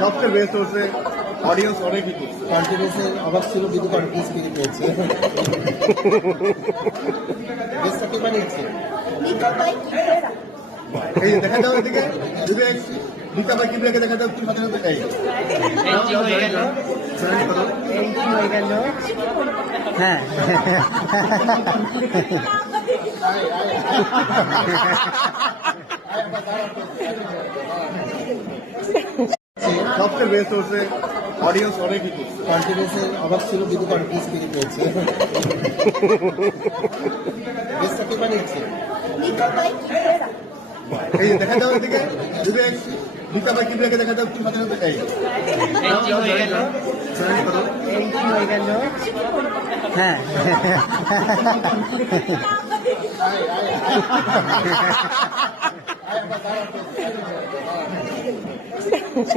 সবচেয়ে বেস্ট হচ্ছে অডিয়েন্স অনেকই করছে। কন্টিনিউসের অভাব ছিল, বিদ্যুৎ কন্টিনিউস ফিরে পেয়েছে। বেস্টটা কি বানিয়েছে? এই যে দেখা যাও এদিকে যদি গীতা ভাই কিবরিয়াকে দেখা যাও সাথে সাথে এই হয়ে গেল। হ্যাঁ, সবচেয়ে বেস্ট হচ্ছে অডিয়েন্স অনেকই করছে। কন্টিনিউসের অভাব ছিল, বিদ্যুৎ কন্টিনিউস ফিরে পেয়েছে। বেস্টটা কি বানিয়েছে? এই যে দেখা যাও এদিকে যদি গীতা ভাই কিবরিয়াকে দেখা যাও সাথে সাথে এই হয়ে গেল। হ্যাঁ,